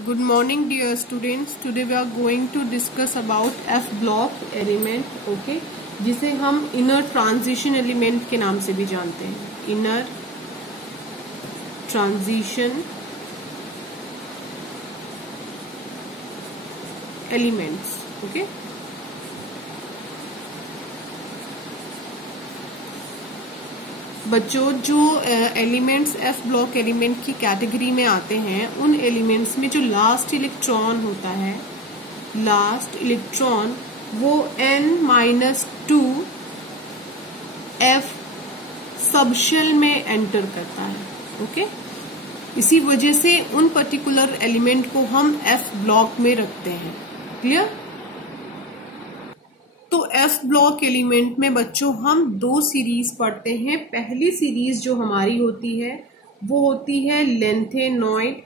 Good morning dear students. Today we are going to discuss about F block element, okay, जिसे हम inner transition element के नाम से भी जानते हैं. Inner transition elements, okay. बच्चों, जो एलिमेंट्स एफ ब्लॉक एलिमेंट की कैटेगरी में आते हैं, उन एलिमेंट्स में जो लास्ट इलेक्ट्रॉन होता है, लास्ट इलेक्ट्रॉन वो n-2 एफ सबशेल में एंटर करता है, ओके. इसी वजह से उन पर्टिकुलर एलिमेंट को हम एफ ब्लॉक में रखते हैं. क्लियर? तो एफ ब्लॉक एलिमेंट में बच्चों हम दो सीरीज पढ़ते हैं. पहली सीरीज जो हमारी होती है वो होती है लेंथेनॉइड,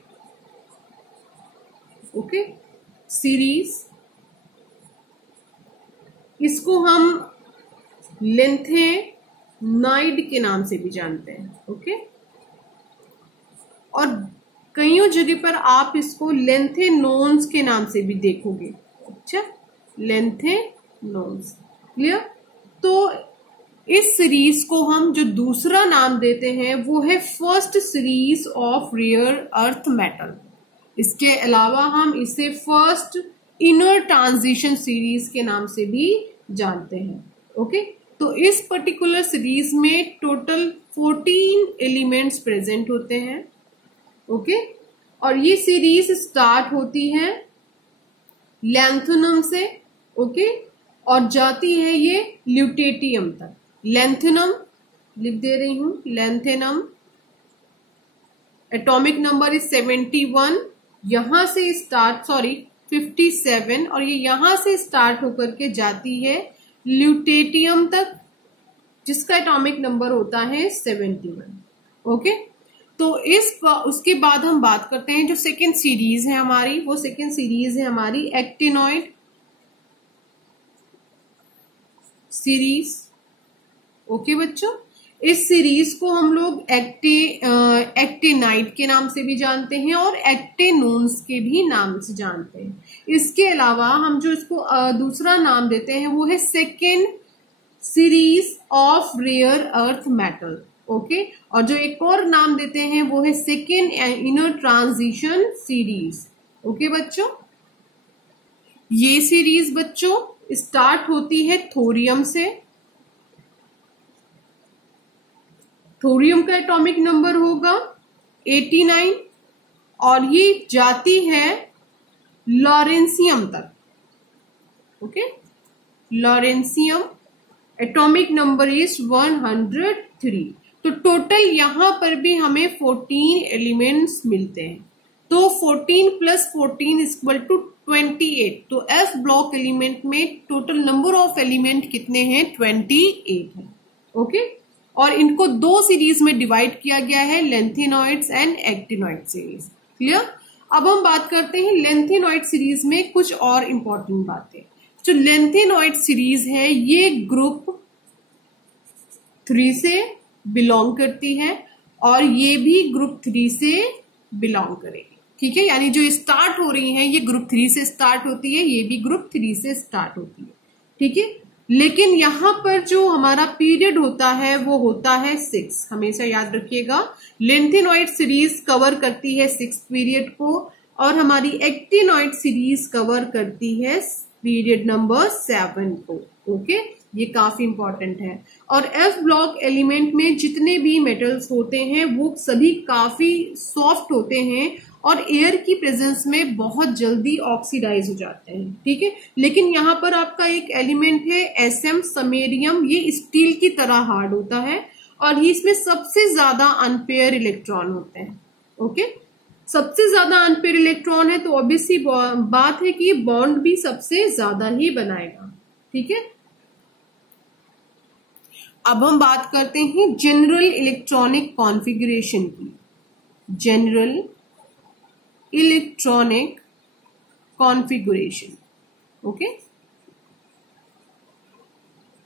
ओके, सीरीज. इसको हम लेंथेनाइड के नाम से भी जानते हैं, ओके. और कईयों जगह पर आप इसको लेंथेनोन्स के नाम से भी देखोगे. अच्छा, लेंथेनोन्स. क्लियर? तो इस सीरीज को हम जो दूसरा नाम देते हैं वो है first series of rare earth metal. इसके अलावा हम इसे फर्स्ट इनर ट्रांजिशन सीरीज के नाम से भी जानते हैं, ओके. तो इस पर्टिकुलर सीरीज में टोटल 14 एलिमेंट्स प्रेजेंट होते हैं, ओके. और ये सीरीज स्टार्ट होती है लैंथेनम से, ओके, और जाती है ये ल्यूटेटियम तक. लैंथेनम लिख दे रही हूं, लैंथेनम एटॉमिक नंबर इज 71. यहां से स्टार्ट 57, और ये यहां से स्टार्ट होकर के जाती है ल्यूटेटियम तक, जिसका एटॉमिक नंबर होता है 71, ओके. तो उसके बाद हम बात करते हैं जो सेकेंड सीरीज है हमारी, वो सेकेंड सीरीज है हमारी एक्टिनॉइड सीरीज, ओके बच्चों. इस सीरीज को हम लोग एक्टिनाइड के नाम से भी जानते हैं और एक्टेनोन्स के भी नाम से जानते हैं. इसके अलावा हम जो इसको दूसरा नाम देते हैं वो है second series of rare earth metal, okay. और जो एक और नाम देते हैं वो है second inner transition series, okay बच्चों. ये सीरीज बच्चों स्टार्ट होती है थोरियम से. थोरियम का एटॉमिक नंबर होगा 89, और ये जाती है लॉरेंसियम तक, okay. Lawrencium atomic number is 103. तो टोटल यहां पर भी हमें 14 एलिमेंट्स मिलते हैं. तो 14 + 14 = 28. तो एफ ब्लॉक एलिमेंट में टोटल नंबर ऑफ एलिमेंट कितने हैं? 28 है, ओके. और इनको दो सीरीज में डिवाइड किया गया है, lanthanoids and actinoid series. Clear? अब हम बात करते हैं लेंथेनॉइड सीरीज में कुछ और इंपॉर्टेंट बातें. जो लेंथेनॉइड सीरीज है ये ग्रुप 3 से बिलोंग करती है, और ये भी ग्रुप 3 से बिलोंग करेगी, ठीक है. यानी जो स्टार्ट हो रही है ये ग्रुप 3 से स्टार्ट होती है, ये भी ग्रुप 3 से स्टार्ट होती है, ठीक है. लेकिन यहां पर जो हमारा पीरियड होता है वो होता है 6. हमेशा याद रखिएगा, लेंथेनॉइड सीरीज कवर करती है 6 पीरियड को, और हमारी एक्टिनॉइड सीरीज कवर करती है पीरियड नंबर 7 को, ओके. ये काफी इंपॉर्टेंट है. और एफ ब्लॉक एलिमेंट में जितने भी मेटल्स होते हैं वो सभी काफी सॉफ्ट होते हैं और एयर की प्रेजेंस में बहुत जल्दी ऑक्सीडाइज हो जाते हैं, ठीक है. लेकिन यहाँ पर आपका एक एलिमेंट है एसएम समेरियम, ये स्टील की तरह हार्ड होता है, और इसमें सबसे ज्यादा अनपेयर इलेक्ट्रॉन होते हैं, ओके. सबसे ज्यादा अनपेयर इलेक्ट्रॉन है तो ऑब्वियसली बात है कि ये बॉन्ड भी सबसे ज्यादा ही बनाएगा, ठीक है. अब हम बात करते हैं जनरल इलेक्ट्रॉनिक कॉन्फ़िगरेशन की. General electronic configuration, okay.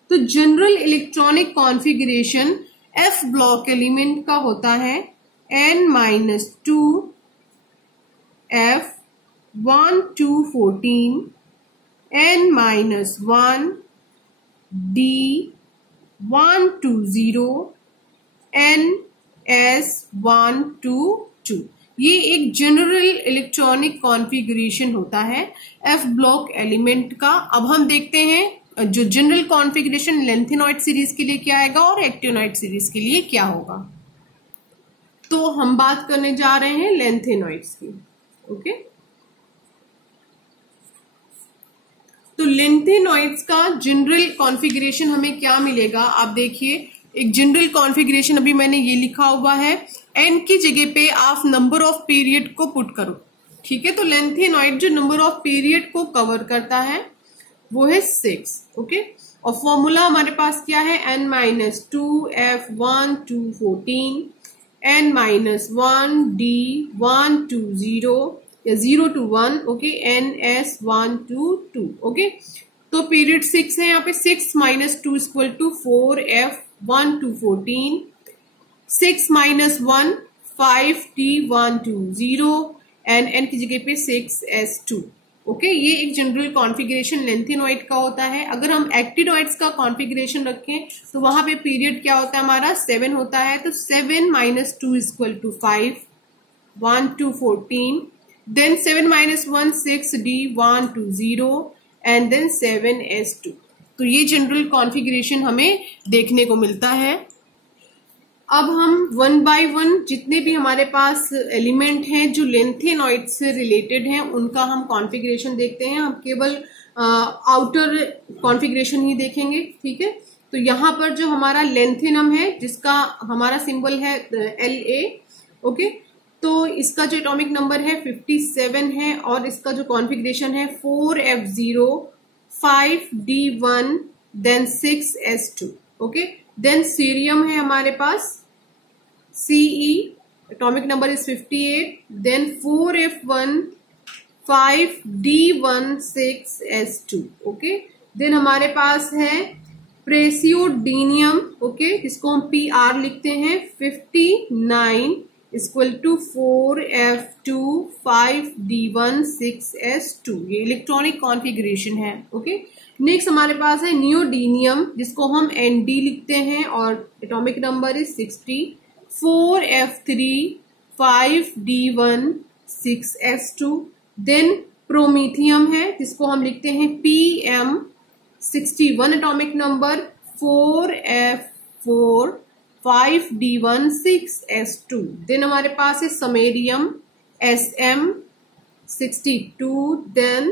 तो general electronic configuration F block element का होता है n-2 F 1 to 14, n minus 1, d 1 to 0, n s 1 to 2। ये एक जनरल इलेक्ट्रॉनिक कॉन्फ़िगरेशन होता है एफ ब्लॉक एलिमेंट का। अब हम देखते हैं जो जनरल कॉन्फ़िगरेशन लेंथेनॉइड सीरीज के लिए क्या आएगा और एक्टिनॉइड सीरीज के लिए क्या होगा। तो हम बात करने जा रहे हैं लेंथेनॉइड्स की। ओके, तो लेंथेनॉइड्स का जनरल कॉन्फ़िगरेशन हमें क्या मिलेगा। आप देखिए, एक जनरल कॉन्फ़िगरेशन अभी मैंने ये लिखा हुआ है, एन की जगह पे आप नंबर ऑफ पीरियड को पुट करो। ठीक है, तो लेंथेनॉइड जो नंबर ऑफ पीरियड को कवर करता है वो है 6। ओके, और फॉर्मूला हमारे पास क्या है, n minus 2 f 1 to 14, n minus 1 d 1 to 0 या 0 to 1, okay, n s 1 to 2। Okay, तो पीरियड 6 है यहाँ पे। 6 minus 2 equal to 4 f 1 to 14, 6 minus 1 5 d 1 to 0 and n की जगह पे 6 s 2। ओके, ये एक जनरल कॉन्फ़िगरेशन लेंथेनॉइड का होता है। अगर हम एक्टिनॉइड्स का कॉन्फ़िगरेशन रखें तो वहां पे पीरियड क्या होता है हमारा, 7 होता है। तो 7 minus 2 equal to 5, 1 to 14, then 7 minus 1 6 d 1 to 0 and then 7 s 2। तो ये जनरल कॉन्फ़िगरेशन हमें देखने को मिलता है। अब हम वन बाय वन जितने भी हमारे पास एलिमेंट हैं जो लेंथेनॉइड से रिलेटेड हैं उनका हम कॉन्फ़िगरेशन देखते हैं। हम केवल आउटर कॉन्फ़िगरेशन ही देखेंगे। ठीक है, तो यहाँ पर जो हमारा लेंथेनम है जिसका हमारा सिंबल है La, ओके, तो इसका जो एटॉमिक नंबर है 57 है और इसका जो कॉन्फ़िगरेशन है 4f0 5d1 then 6s2। Okay, then cerium है हमारे पास Ce, atomic number is 58, then 4f1 5d1 6s2। Okay, then हमारे पास है प्रेसियोडीनियम, ओके, जिसको हम Pr लिखते हैं 59 equal to 4f2 5d1 6s2। ये इलेक्ट्रॉनिक कॉन्फ़िगरेशन है। ओके, नेक्स्ट हमारे पास है नियोडीनियम जिसको हम Nd लिखते हैं और atomic number is 60, 4f3 5d1 6s2। Then promethium है जिसको हम लिखते हैं Pm 61 atomic number 4f4 5d1 6s2। Then हमारे पास है samarium Sm 62, then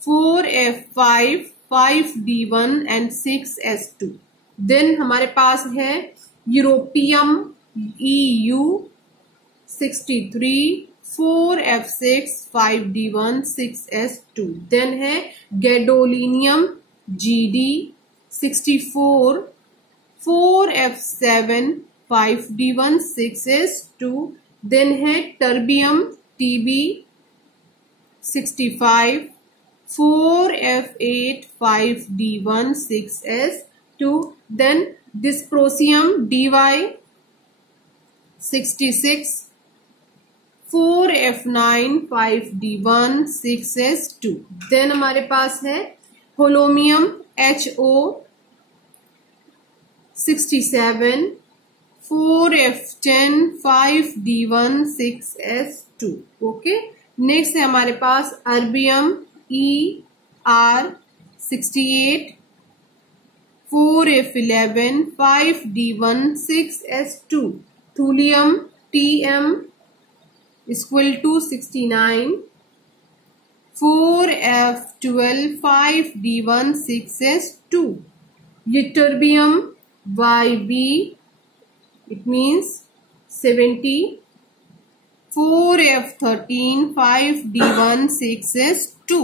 4f5 5d1 and 6s2। Then हमारे पास है europium EU 63, 4f6 5d1 6s2। Then है gadolinium GD 64, 4f7 5d1 6s2। Then है terbium TB 65, 4f8 5d1 6s2। Then dysprosium DY 66, 4f9 5d1 6s2। Then हमारे पास है होलोमियम HO 67, 4f10 5d1 6s2। Okay, next है हमारे पास erbium ER 68, 4f11 5d1 6s2। Thulium TM equal to 69, 4f12 5d1 6s2। Ytterbium YB, it means 70, 4f13 5d1 6s2।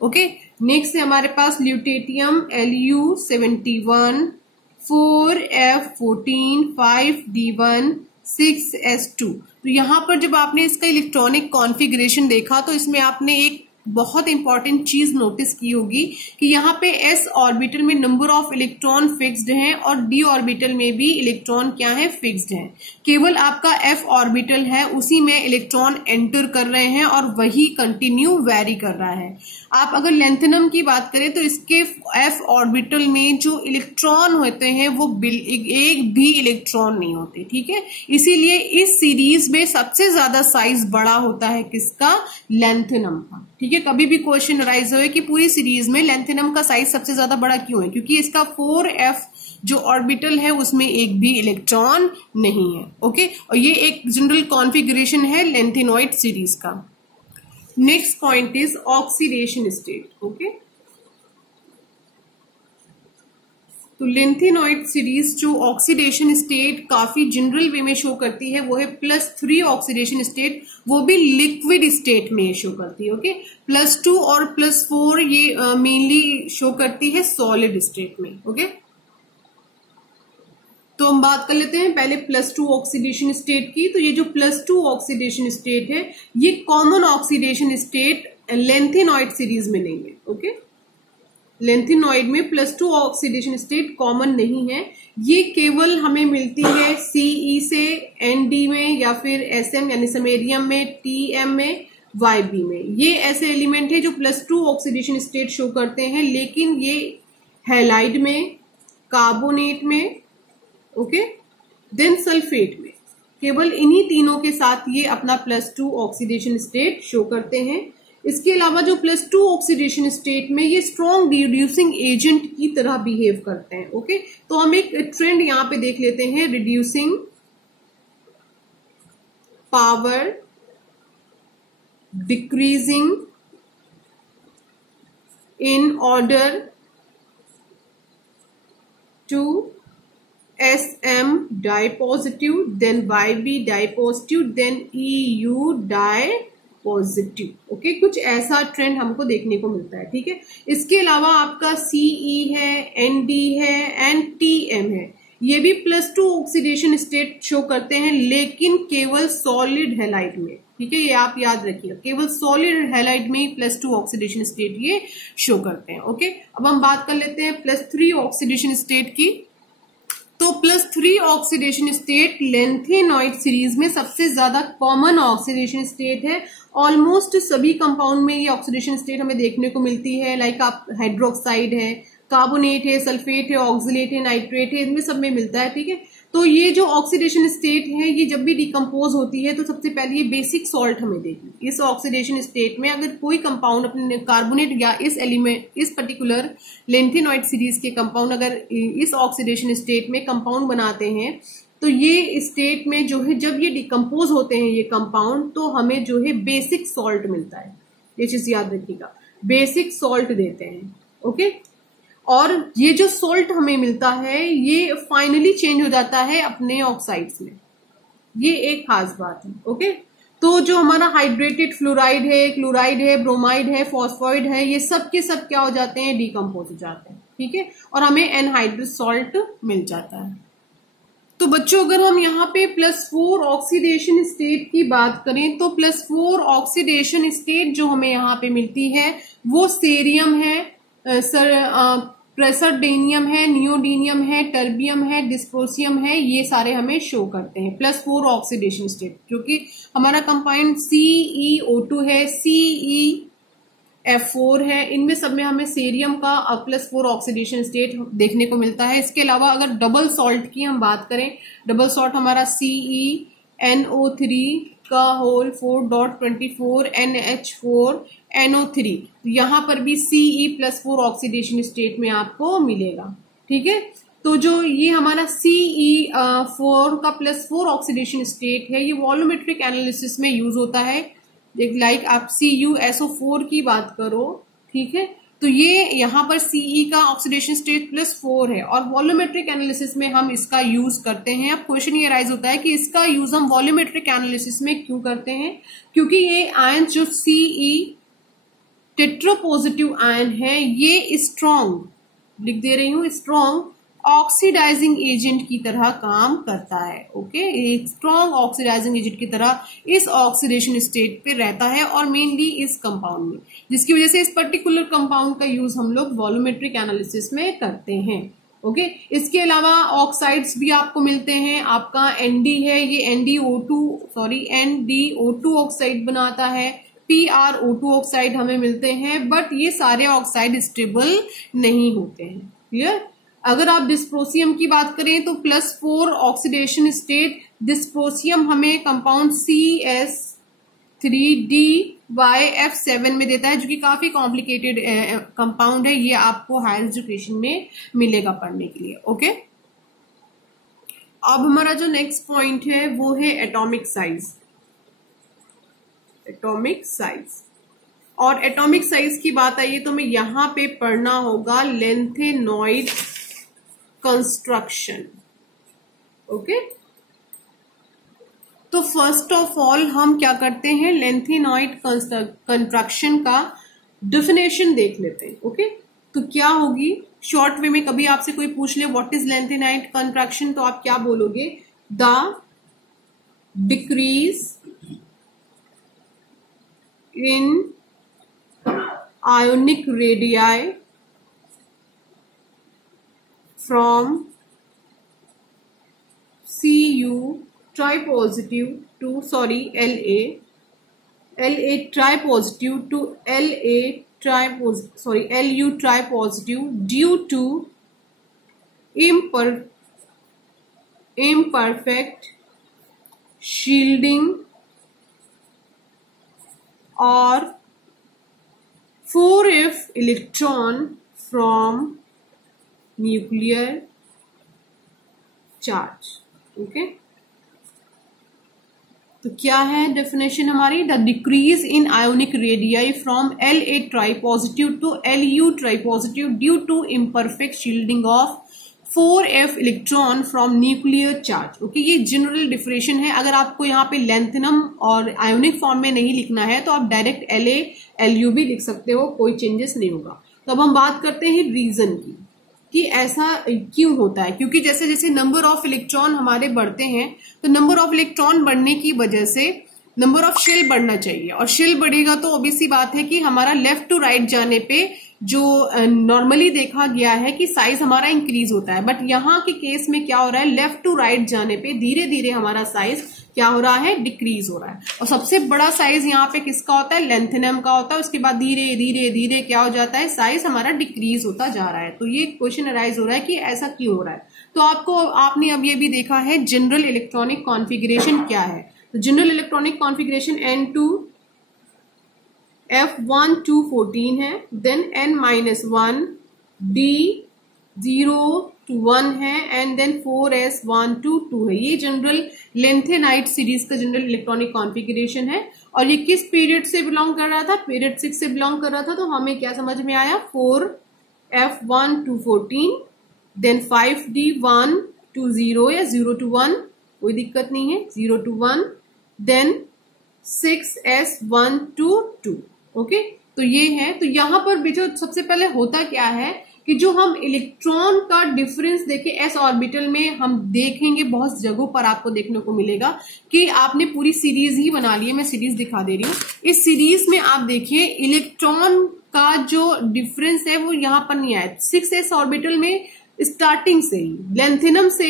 Okay, next है हमारे पास lutetium LU 71, 4f14 5d1 6s2। तो यहाँ पर जब आपने इसका इलेक्ट्रॉनिक कॉन्फ़िगरेशन देखा तो इसमें आपने एक बहुत इंपॉर्टेंट चीज नोटिस की होगी कि यहाँ पे s ऑर्बिटल में नंबर ऑफ इलेक्ट्रॉन फिक्स्ड हैं और d ऑर्बिटल में भी इलेक्ट्रॉन क्या है, फिक्स्ड हैं। केवल आपका f ऑर्बिटल है उसी में इलेक्ट्रॉन एंटर कर रहे हैं और वही कंटिन्यू वेरी कर रहा है। आप अगर लेंथेनम की बात करें तो इसके f ऑर्बिटल में जो इलेक्ट्रॉन होते हैं वो एक भी इलेक्ट्रॉन नहीं होते, ठीक है। इसीलिए इस सीरीज में सबसे ज्यादा साइज बड़ा होता है किसका, लेंथेनम का, ठीक है। कभी भी क्वेश्चन राइज हो कि पूरी सीरीज में लेंथेनम का साइज सबसे ज्यादा बड़ा क्यों है, क्योंकि इसका 4f जो ऑर्बिटल है उसमें एक भी इलेक्ट्रॉन नहीं है, ओके। और ये एक जनरल कॉन्फ़िगरेशन है लेंथेनॉइड सीरीज का। Next point is oxidation state, okay. तो लेंथेनॉइड सीरीज जो ऑक्सीडेशन स्टेट काफी जनरल वे में शो करती है वो है +3 ऑक्सीडेशन स्टेट, वो भी लिक्विड स्टेट में शो करती है, ओके। +2 और +4 ये मेनली शो करती है सॉलिड स्टेट में, ओके। तो हम बात कर लेते हैं पहले +2 ऑक्सीडेशन स्टेट की। तो ये जो +2 ऑक्सीडेशन स्टेट है ये common oxidation state lanthanoid series में नहीं है, ओके। लेंथेनॉइड में +2 ऑक्सीडेशन स्टेट कॉमन नहीं है, ये केवल हमें मिलती है Ce से Nd में या फिर Sm यानी समेरियम में, Tm में, Yb में। ये ऐसे एलिमेंट है जो +2 ऑक्सीडेशन स्टेट शो करते हैं, लेकिन ये हैलाइड में, कार्बोनेट में, ओके, देन सल्फेट में, केवल इन्हीं तीनों के साथ ये अपना +2 ऑक्सीडेशन स्टेट शो करते हैं। इसके अलावा जो +2 ऑक्सीडेशन स्टेट में ये स्ट्रॉन्ग रिड्यूसिंग एजेंट की तरह बिहेव करते हैं, ओके। तो हम एक ट्रेंड यहां पे देख लेते हैं, reducing power, decreasing in order to Sm dipositive, then Yb dipositive, then Eu dipositive, okay. कुछ ऐसा ट्रेंड हमको देखने को मिलता है, ठीक है। इसके अलावा आपका Ce है, Nd है एंड Tm है, ये भी +2 ऑक्सीडेशन स्टेट शो करते हैं, लेकिन केवल सॉलिड हैलाइड में, ठीक है। ये आप याद रखिएगा, केवल सॉलिड हैलाइड में ही +2 ऑक्सीडेशन स्टेट ये शो करते हैं, ओके। अब हम बात कर लेते हैं +3 ऑक्सीडेशन स्टेट की। तो +3 ऑक्सीडेशन स्टेट लेंथेनॉइड सीरीज में सबसे ज्यादा कॉमन ऑक्सीडेशन स्टेट है। ऑलमोस्ट सभी कंपाउंड में ये ऑक्सीडेशन स्टेट हमें देखने को मिलती है, लाइक आप हाइड्रोक्साइड है, कार्बोनेट है, सल्फेट है, ऑक्सिलेट है, नाइट्रेट है, इनमें सब में मिलता है, ठीक है। तो ये जो ऑक्सीडेशन स्टेट है ये जब भी डिकम्पोज होती है तो सबसे पहले ये बेसिक सॉल्ट हमें देगी। इस ऑक्सीडेशन स्टेट में अगर कोई कंपाउंड अपने कार्बोनेट या इस एलिमेंट, इस पर्टिकुलर लेंथेनॉइड सीरीज के कंपाउंड अगर इस ऑक्सीडेशन स्टेट में कंपाउंड बनाते हैं तो ये स्टेट में जो है जब ये डिकम्पोज होते हैं ये कंपाउंड तो हमें जो है बेसिक सॉल्ट मिलता है। ये चीज याद रखिएगा, बेसिक सॉल्ट देते हैं, ओके। और ये जो सॉल्ट हमें मिलता है ये फाइनली चेंज हो जाता है अपने ऑक्साइड्स में, ये एक खास बात है, ओके। तो जो हमारा हाइड्रेटेड फ्लोराइड है, क्लोराइड है, ब्रोमाइड है, फॉस्फोइड है, ये सब के सब क्या हो जाते हैं, डिकम्पोज हो जाते हैं, ठीक है। और हमें एनहाइड्रस सॉल्ट मिल जाता है। तो बच्चों अगर हम यहाँ पे +4 ऑक्सीडेशन स्टेट की बात करें तो +4 ऑक्सीडेशन स्टेट जो हमें यहाँ पे मिलती है वो सेरियम है, प्रेसरडेनियम है, नियोडीनियम है, टर्बियम है, डिस्प्रोसियम है, ये सारे हमें शो करते हैं +4 ऑक्सीडेशन स्टेट। क्योंकि हमारा कंपाउंड CeO2 है, CeF4 है, इनमें सब में हमें सेरियम का +4 ऑक्सीडेशन स्टेट देखने को मिलता है। इसके अलावा अगर डबल सॉल्ट की हम बात करें, डबल सॉल्ट हमारा CeNO3 का होल 4.24 NH4 NO3, यहां पर भी Ce+4 ऑक्सीडेशन स्टेट में आपको मिलेगा, ठीक है। तो जो ये हमारा Ce4 का +4 ऑक्सीडेशन स्टेट है ये वॉल्यूमेट्रिक एनालिसिस में यूज होता है। लाइक आप CuSO4 की बात करो, ठीक है, तो ये यहाँ पर Ce का ऑक्सीडेशन स्टेट +4 है और वॉल्यूमेट्रिक एनालिसिस में हम इसका यूज करते हैं। अब क्वेश्चन ये राइज होता है कि इसका यूज हम वॉल्यूमेट्रिक एनालिसिस में क्यों करते हैं, क्योंकि ये आयन जो Ce टेट्रोपॉजिटिव आयन है ये स्ट्रॉन्ग, लिख दे रही हूं, स्ट्रॉन्ग ऑक्सीडाइजिंग एजेंट की तरह काम करता है। ओके, एक स्ट्रॉन्ग ऑक्सीडाइजिंग एजेंट की तरह इस ऑक्सीडेशन स्टेट पे रहता है और मेनली इस कंपाउंड में, जिसकी वजह से इस पर्टिकुलर कंपाउंड का यूज हम लोग वॉल्यूमेट्रिक एनालिसिस में करते हैं। ओके, इसके अलावा ऑक्साइड्स भी आपको मिलते हैं। आपका ND है, ये NDO2 ऑक्साइड बनाता है। TrO2 ऑक्साइड हमें मिलते हैं, बट ये सारे ऑक्साइड स्टेबल नहीं होते हैं। क्लियर? अगर आप डिस्प्रोसियम की बात करें तो +4 ऑक्सीडेशन स्टेट डिस्प्रोसियम हमें कंपाउंड CS3DYF7 में देता है, जो कि काफी कॉम्प्लिकेटेड कंपाउंड है। ये आपको हायर एजुकेशन में मिलेगा पढ़ने के लिए। ओके, अब हमारा जो नेक्स्ट पॉइंट है वो है एटॉमिक साइज। एटॉमिक साइज, और एटॉमिक साइज की बात आई तो मैं यहां पे पढ़ना होगा लेंथेनॉइड कंस्ट्रक्शन। ओके, तो फर्स्ट ऑफ ऑल हम क्या करते हैं, लेंथेनॉइड कंस्ट्रक्शन का डेफिनेशन देख लेते हैं। ओके, तो क्या होगी शॉर्ट वे में, कभी आपसे कोई पूछ ले व्हाट इज लेंथेनॉइड कंस्ट्रक्शन, तो आप क्या बोलोगे, the decrease in ionic radii from Cu tripositive to La tripositive to Lu tripositive due to imperfect shielding or 4f electron from nuclear charge। Okay, तो क्या है डेफिनेशन हमारी, the decrease in ionic radii from La tripositive to Lu tripositive due to imperfect shielding of 4f electron from nuclear charge. Okay, ये general definition है। अगर आपको यहाँ पे लेंथेनम और आयोनिक फॉर्म में नहीं लिखना है तो आप डायरेक्ट La Lu भी लिख सकते हो, कोई चेंजेस नहीं होगा। तो अब हम बात करते हैं रीजन की कि ऐसा क्यों होता है, क्योंकि जैसे जैसे नंबर ऑफ इलेक्ट्रॉन हमारे बढ़ते हैं तो नंबर ऑफ इलेक्ट्रॉन बढ़ने की वजह से नंबर ऑफ शेल बढ़ना चाहिए, और शेल बढ़ेगा तो ऑब्वियसली बात है कि हमारा लेफ्ट टू राइट जाने पे जो नॉर्मली देखा गया है कि साइज हमारा इंक्रीज होता है, बट यहाँ के केस में क्या हो रहा है, लेफ्ट टू राइट जाने पे धीरे धीरे हमारा साइज क्या हो रहा है, डिक्रीज हो रहा है। और सबसे बड़ा साइज यहाँ पे किसका होता है, लेंथेनम का होता है। उसके बाद धीरे धीरे धीरे क्या हो जाता है, साइज हमारा डिक्रीज होता जा रहा है। तो ये क्वेश्चन अराइज हो रहा है कि ऐसा क्यों हो रहा है। तो आपने अब ये भी देखा है जनरल इलेक्ट्रॉनिक कॉन्फ़िगरेशन क्या है। तो general electronic configuration N2 F1 2 14 है, देन N-1 D0 to 1 है, एंड देन 4s1 to 2 है। ये जनरल लेंथेनाइट सीरीज का जनरल इलेक्ट्रॉनिक कॉन्फ़िगरेशन है। और ये किस पीरियड से बिलोंग कर रहा था, पीरियड 6 से बिलोंग कर रहा था। तो हमें क्या समझ में आया, 4f1 to 14, then 5d1 to 0 या 0 to 1, कोई दिक्कत नहीं है, 0 to 1, then 6s1 to 2। Okay, तो ये है। तो यहां पर भी जो सबसे पहले होता क्या है कि जो हम इलेक्ट्रॉन का डिफरेंस देखें एस ऑर्बिटल में, हम देखेंगे बहुत जगहों पर आपको देखने को मिलेगा कि आपने पूरी सीरीज ही बना ली है। मैं सीरीज दिखा दे रही हूँ। इस सीरीज में आप देखिए इलेक्ट्रॉन का जो डिफरेंस है वो यहाँ पर नहीं आया। 6s ऑर्बिटल में स्टार्टिंग से ही लेंथेनम से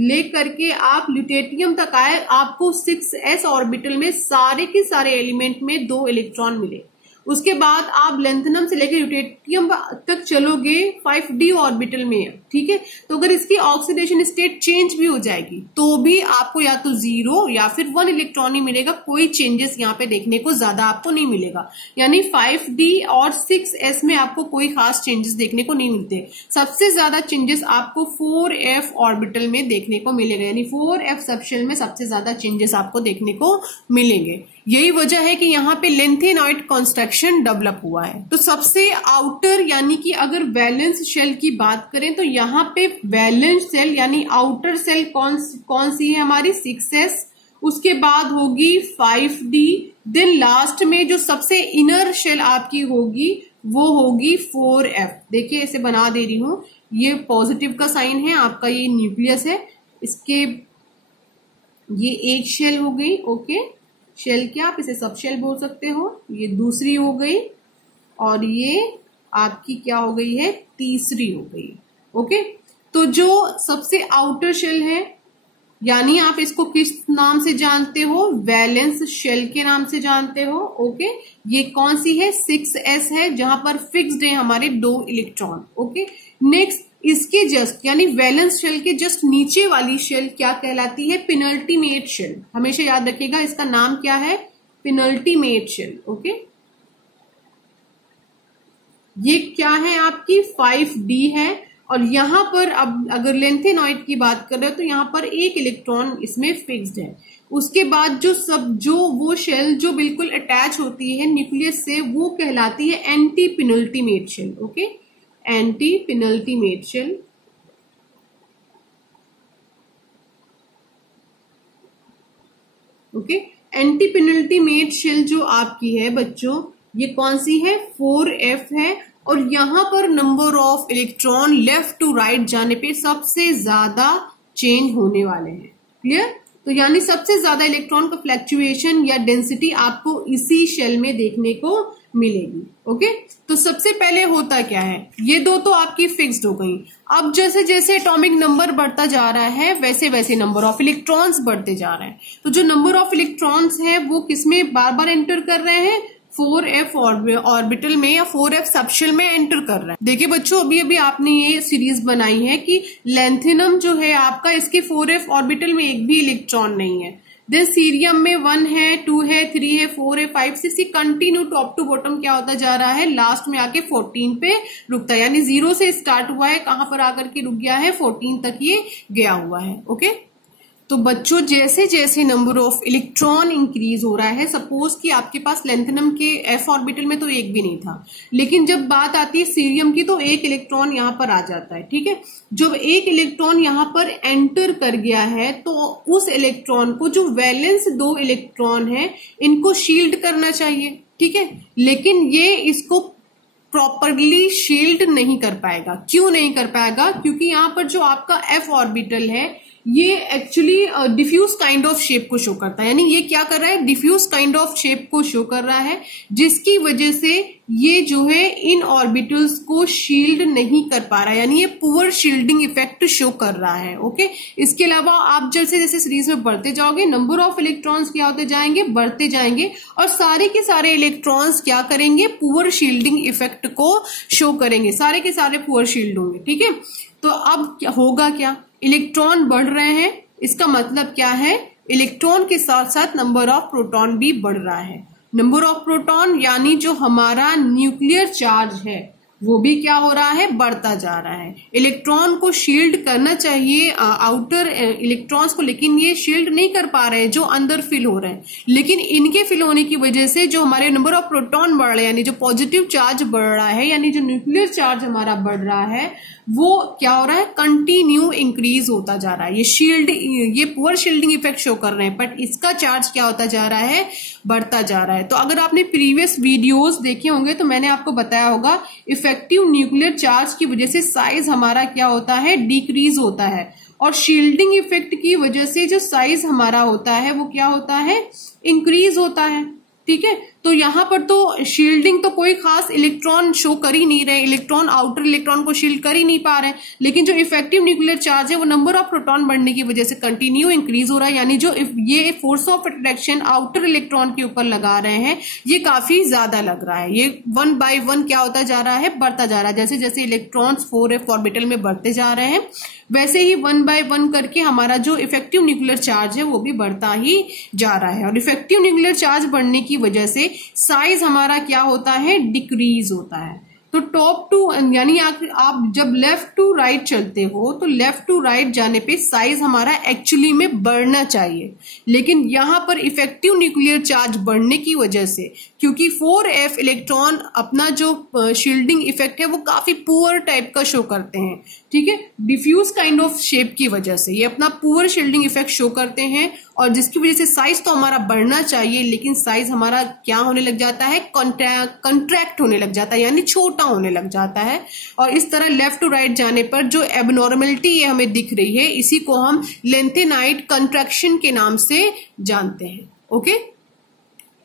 लेकर के आप ल्यूटेटियम तक आए, आपको 6s ऑर्बिटल में सारे के सारे एलिमेंट में 2 इलेक्ट्रॉन मिले। उसके बाद आप लेंथेनम से लेकर ल्यूटेटियम तक चलोगे 5d ऑर्बिटल में, ठीक है। तो अगर इसकी ऑक्सीडेशन स्टेट चेंज भी हो जाएगी तो भी आपको या तो 0 या फिर 1 इलेक्ट्रॉन ही मिलेगा, कोई चेंजेस यहाँ पे देखने को ज्यादा आपको नहीं मिलेगा। यानी 5d और 6s में आपको कोई खास चेंजेस देखने को नहीं मिलते। सबसे ज्यादा चेंजेस आपको 4f ऑर्बिटल में देखने को मिलेगा, यानी 4f सबशेल में सबसे ज्यादा चेंजेस आपको देखने को मिलेंगे। यही वजह है कि यहाँ पे लेंथेनॉइड कंस्ट्रक्शन डेवलप हुआ है। तो सबसे आउटर यानी कि अगर वैलेंस शेल की बात करें तो यहाँ पे वैलेंस सेल यानी आउटर सेल कौन सी है हमारी, 6s, उसके बाद होगी 5d, देन लास्ट में जो सबसे इनर शेल आपकी होगी वो होगी 4f। देखिए इसे बना दे रही हूं, ये पॉजिटिव का साइन है, आपका ये न्यूक्लियस है, इसके ये एक शेल हो गई, ओके, शेल क्या आप इसे सब शेल बोल सकते हो, ये दूसरी हो गई, और ये आपकी क्या हो गई है, तीसरी हो गई, ओके। तो जो सबसे आउटर शेल है, यानी आप इसको किस नाम से जानते हो, वैलेंस शेल के नाम से जानते हो, ओके। ये कौन सी है, 6s है, जहां पर फिक्स्ड है हमारे 2 इलेक्ट्रॉन, ओके। नेक्स्ट इसके जस्ट यानी वैलेंस शेल के जस्ट नीचे वाली शेल क्या कहलाती है, पेनल्टीमेट शेल। हमेशा याद रखिएगा इसका नाम क्या है, पेनल्टीमेट शेल, ओके। ये क्या है आपकी 5d है, और यहां पर अब अगर लेंथेनॉइड की बात कर रहे हो तो यहां पर एक इलेक्ट्रॉन इसमें फिक्स्ड है। उसके बाद जो वो शेल जो बिल्कुल अटैच होती है न्यूक्लियस से, वो कहलाती है anti penultimate shell, okay, anti penultimate shell. Okay, anti penultimate shell जो आपकी है बच्चों, ये कौन सी है, 4f है, और यहां पर number of electron left to right जाने पे सबसे ज्यादा चेंज होने वाले हैं। क्लियर? तो यानी सबसे ज्यादा इलेक्ट्रॉन का फ्लक्चुएशन या डेंसिटी आपको इसी शेल में देखने को मिलेगी। ओके, तो सबसे पहले होता क्या है, ये दो तो आपकी फिक्स्ड हो गई। अब जैसे जैसे एटॉमिक नंबर बढ़ता जा रहा है वैसे वैसे नंबर ऑफ इलेक्ट्रॉन्स बढ़ते जा रहे हैं। तो जो नंबर ऑफ इलेक्ट्रॉन्स है वो किसमें बार बार एंटर कर रहे हैं, 4f ऑर्बिटल में या 4f सबशेल में एंटर कर रहा है। देखिए बच्चों, अभी अभी आपने ये सीरीज बनाई है कि लेंथेनम जो है आपका, इसके 4f ऑर्बिटल में एक भी इलेक्ट्रॉन नहीं है। देन सीरियम में 1 है, 2 है, 3 है, 4 है, 5 6 कंटिन्यू टॉप टू बॉटम क्या होता जा रहा है, लास्ट में आके 14 पे रुकता है। यानी 0 से स्टार्ट हुआ है, कहां पर आकर के रुक गया है, 14 तक ये गया हुआ है। ओके, तो बच्चों जैसे जैसे नंबर ऑफ इलेक्ट्रॉन इंक्रीज हो रहा है, सपोज कि आपके पास लेंथेनम के f ऑर्बिटल में तो एक भी नहीं था, लेकिन जब बात आती है सीरियम की तो एक इलेक्ट्रॉन यहां पर आ जाता है। ठीक है, जब एक इलेक्ट्रॉन यहां पर एंटर कर गया है तो उस इलेक्ट्रॉन को, जो वैलेंस 2 इलेक्ट्रॉन है, इनको शील्ड करना चाहिए। ठीक है, लेकिन ये इसको प्रॉपरली शील्ड नहीं कर पाएगा। क्यों नहीं कर पाएगा, क्योंकि यहां पर जो आपका f ऑर्बिटल है ये actually diffuse kind of shape को शो करता है। यानी ये क्या कर रहा है, डिफ्यूज काइंड ऑफ शेप को शो कर रहा है, जिसकी वजह से ये जो है इन ऑर्बिटल्स को शील्ड नहीं कर पा रहा है। यानी ये पुअर शील्डिंग इफेक्ट शो कर रहा है। ओके, इसके अलावा आप जैसे जैसे सीरीज में बढ़ते जाओगे, नंबर ऑफ इलेक्ट्रॉन्स क्या होते जाएंगे, बढ़ते जाएंगे, और सारे के सारे इलेक्ट्रॉन्स क्या करेंगे, पुअर शील्डिंग इफेक्ट को शो करेंगे। सारे के सारे पुअर शील्ड होंगे। ठीक है, तो अब होगा क्या, इलेक्ट्रॉन बढ़ रहे हैं, इसका मतलब क्या है, इलेक्ट्रॉन के साथ साथ नंबर ऑफ प्रोटॉन भी बढ़ रहा है। नंबर ऑफ प्रोटॉन यानी जो हमारा न्यूक्लियर चार्ज है वो भी क्या हो रहा है, बढ़ता जा रहा है। इलेक्ट्रॉन को शील्ड करना चाहिए आउटर इलेक्ट्रॉन्स को, लेकिन ये शील्ड नहीं कर पा रहे हैं जो अंदर फिल हो रहे हैं। लेकिन इनके फिल होने की वजह से जो हमारे नंबर ऑफ प्रोटॉन बढ़ रहे हैं, यानी जो पॉजिटिव चार्ज बढ़ रहा है, यानी जो न्यूक्लियर चार्ज हमारा बढ़ रहा है, वो क्या हो रहा है, कंटिन्यू इंक्रीज होता जा रहा है। ये पुअर शील्डिंग इफेक्ट शो कर रहे हैं, बट इसका चार्ज क्या होता जा रहा है, बढ़ता जा रहा है। तो अगर आपने प्रीवियस वीडियोस देखे होंगे तो मैंने आपको बताया होगा, इफेक्टिव न्यूक्लियर चार्ज की वजह से साइज हमारा क्या होता है, डिक्रीज होता है, और शील्डिंग इफेक्ट की वजह से जो साइज हमारा होता है वो क्या होता है, इंक्रीज होता है। ठीक है, तो यहां पर तो शील्डिंग तो कोई खास इलेक्ट्रॉन शो कर ही नहीं रहे, इलेक्ट्रॉन आउटर इलेक्ट्रॉन को शील्ड कर ही नहीं पा रहे, लेकिन जो इफेक्टिव न्यूक्लियर चार्ज है वो नंबर ऑफ प्रोटॉन बढ़ने की वजह से कंटिन्यू इंक्रीज हो रहा है। यानी जो ये force of attraction outer electron के ऊपर लगा रहे हैं, ये काफी ज्यादा लग रहा है। ये 1 by 1 क्या होता जा रहा है, बढ़ता जा रहा है। जैसे जैसे इलेक्ट्रॉन्स 4f ऑर्बिटल में बढ़ते जा रहे हैं, वैसे ही 1 by 1 करके हमारा जो इफेक्टिव न्यूक्लियर चार्ज है वो भी बढ़ता ही जा रहा है। और इफेक्टिव न्यूक्लियर चार्ज बढ़ने की वजह से साइज हमारा क्या होता है, डिक्रीज होता है। तो टॉप टू यानी आप जब लेफ्ट टू राइट चलते हो तो लेफ्ट टू राइट जाने पे साइज हमारा एक्चुअली में बढ़ना चाहिए, लेकिन यहां पर इफेक्टिव न्यूक्लियर चार्ज बढ़ने की वजह से क्योंकि 4f इलेक्ट्रॉन अपना जो शील्डिंग इफेक्ट है वो काफी पुअर टाइप का शो करते हैं, ठीक है, डिफ्यूज काइंड ऑफ शेप की वजह से ये अपना पुअर शील्डिंग इफेक्ट शो करते हैं, और जिसकी वजह से साइज तो हमारा बढ़ना चाहिए लेकिन साइज हमारा क्या होने लग जाता है, कंट्रैक्ट होने लग जाता है, यानी छोटा होने लग जाता है। और इस तरह लेफ्ट टू राइट जाने पर जो एबनॉर्मलिटी ये हमें दिख रही है इसी को हम लेंथेनाइट कंट्रैक्शन के नाम से जानते हैं। ओके,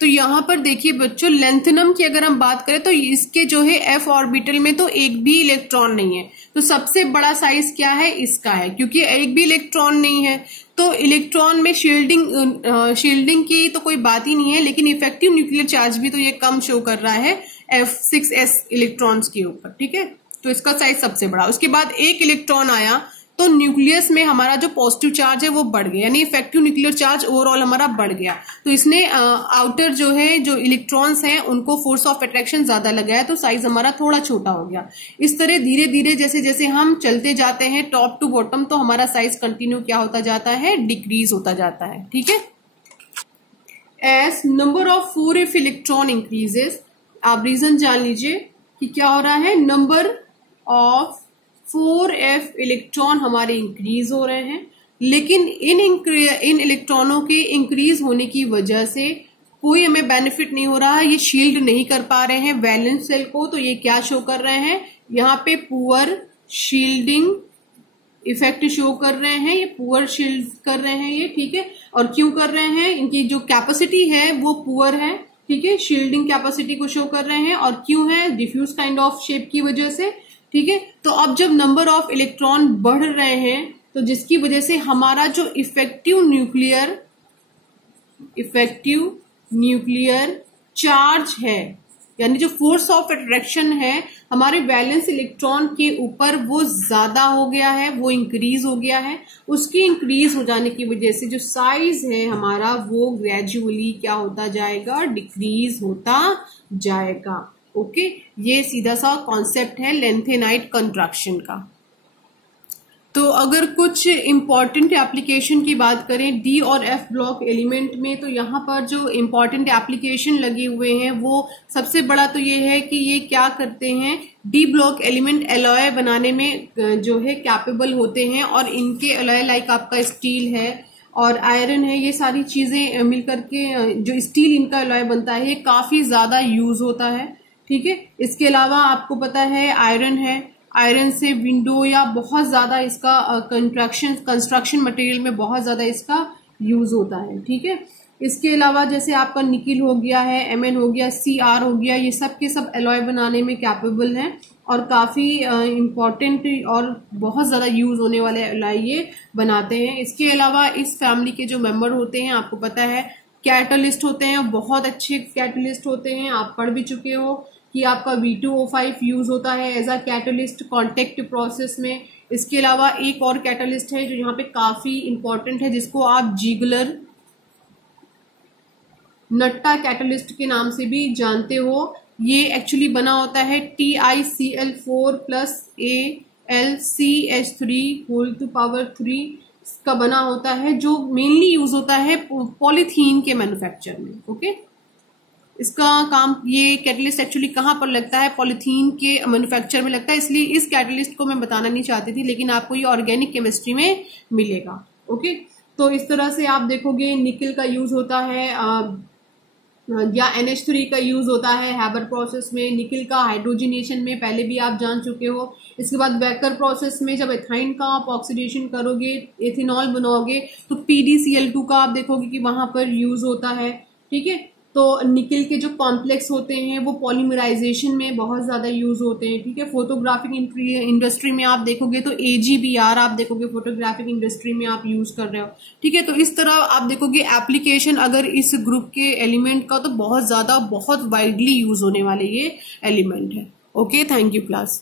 तो यहां पर देखिए बच्चों, लेंथनम की अगर हम बात करें तो इसके जो है एफ ऑर्बिटल में तो एक भी इलेक्ट्रॉन नहीं है, तो सबसे बड़ा साइज क्या है, इसका है, क्योंकि एक भी इलेक्ट्रॉन नहीं है तो इलेक्ट्रॉन में शील्डिंग की तो कोई बात ही नहीं है, लेकिन इफेक्टिव न्यूक्लियर चार्ज भी तो ये कम शो कर रहा है F6s इलेक्ट्रॉन्स के ऊपर, ठीक है, तो इसका साइज सबसे बड़ा। उसके बाद एक इलेक्ट्रॉन आया तो न्यूक्लियस में हमारा जो पॉजिटिव चार्ज है वो बढ़ गया, यानी इफेक्टिव न्यूक्लियर चार्ज ओवरऑल हमारा बढ़ गया, तो इसने आउटर जो है जो इलेक्ट्रॉन्स हैं उनको फोर्स ऑफ अट्रैक्शन ज्यादा लगाया, तो साइज हमारा थोड़ा छोटा हो गया। इस तरह धीरे धीरे जैसे जैसे हम चलते जाते हैं टॉप टू बॉटम तो हमारा साइज कंटिन्यू क्या होता जाता है, डिक्रीज होता जाता है, ठीक है। As number of 4f electron increases, आप रीजन जान लीजिए कि क्या हो रहा है, नंबर ऑफ 4f इलेक्ट्रॉन हमारे इंक्रीज हो रहे हैं, लेकिन इन इलेक्ट्रॉनों के इंक्रीज होने की वजह से कोई हमें बेनिफिट नहीं हो रहा है, ये शील्ड नहीं कर पा रहे हैं वैलेंस सेल को, तो ये क्या शो कर रहे हैं, यहाँ पे पुअर शील्डिंग इफेक्ट शो कर रहे हैं, ये पुअर शील्ड कर रहे हैं ये, ठीक है। और क्यों कर रहे हैं, इनकी जो कैपेसिटी है वो पुअर है, ठीक है, शील्डिंग कैपेसिटी को शो कर रहे हैं, और क्यों है, डिफ्यूज काइंड ऑफ शेप की वजह से, ठीक है। तो अब जब नंबर ऑफ इलेक्ट्रॉन बढ़ रहे हैं तो जिसकी वजह से हमारा जो इफेक्टिव न्यूक्लियर चार्ज है, यानी जो फोर्स ऑफ अट्रैक्शन है हमारे वैलेंस इलेक्ट्रॉन के ऊपर वो ज्यादा हो गया है, वो इंक्रीज हो गया है। उसकी इंक्रीज हो जाने की वजह से जो साइज है हमारा वो ग्रेजुअली क्या होता जाएगा, डिक्रीज होता जाएगा। ओके, ये सीधा सा कॉन्सेप्ट है लेंथेनाइट कंट्रैक्शन का। तो अगर कुछ इंपॉर्टेंट एप्लीकेशन की बात करें डी और एफ ब्लॉक एलिमेंट में, तो यहाँ पर जो इंपॉर्टेंट एप्लीकेशन लगे हुए हैं वो सबसे बड़ा तो ये है कि ये क्या करते हैं, डी ब्लॉक एलिमेंट एलॉय बनाने में जो है कैपेबल होते हैं, और इनके एलॉय लाइक आपका स्टील है और आयरन है, ये सारी चीजें मिलकर के जो स्टील इनका एलॉय बनता है ये काफी ज्यादा यूज होता है, ठीक है। इसके अलावा आपको पता है आयरन है, आयरन से विंडो या बहुत ज्यादा इसका कंस्ट्रक्शन मटेरियल में बहुत ज्यादा इसका यूज होता है, ठीक है। इसके अलावा जैसे आपका निकिल हो गया है, Mn हो गया, Cr हो गया, ये सब के सब एलॉय बनाने में कैपेबल हैं और काफी इम्पोर्टेंट और बहुत ज्यादा यूज होने वाले एलॉय ये बनाते हैं। इसके अलावा इस फैमिली के जो मेंबर होते हैं आपको पता है कैटलिस्ट होते हैं, बहुत अच्छे कैटलिस्ट होते हैं, आप पढ़ भी चुके हो कि आपका V2O5 यूज होता है as a catalyst contact process में। इसके अलावा एक और कैटलिस्ट है जो यहाँ पे काफी इंपॉर्टेंट है जिसको आप जीगलर नट्टा कैटलिस्ट के नाम से भी जानते हो। ये एक्चुअली बना होता है TiCl4 plus AlCH3 whole to power 3 का बना होता है, जो मेनली यूज होता है पॉलीथीन के मैन्युफैक्चर में। ओके, इसका काम, ये कैटलिस्ट एक्चुअली कहाँ पर लगता है, पॉलीथीन के मैन्युफैक्चर में लगता है, इसलिए इस कैटलिस्ट को मैं बताना नहीं चाहती थी, लेकिन आपको ये ऑर्गेनिक केमिस्ट्री में मिलेगा। ओके, तो इस तरह से आप देखोगे निकल का यूज होता है या NH3 का यूज होता है हैबर प्रोसेस में, निकल का हाइड्रोजनेशन में पहले भी आप जान चुके हो। इसके बाद बेकर प्रोसेस में जब एथाइन का आप ऑक्सीडेशन करोगे, एथेनॉल बनाओगे, तो PDCl2 का आप देखोगे कि वहां पर यूज होता है, ठीक है। तो निकल के जो कॉम्प्लेक्स होते हैं वो पॉलीमराइजेशन में बहुत ज्यादा यूज होते हैं, ठीक है। फोटोग्राफिक इंडस्ट्री में आप देखोगे तो AgBr आप देखोगे, फोटोग्राफिक इंडस्ट्री में आप यूज कर रहे हो, ठीक है। तो इस तरह आप देखोगे एप्लीकेशन अगर इस ग्रुप के एलिमेंट का तो बहुत ज्यादा बहुत वाइडली यूज होने वाले ये एलिमेंट है। Okay, thank you class.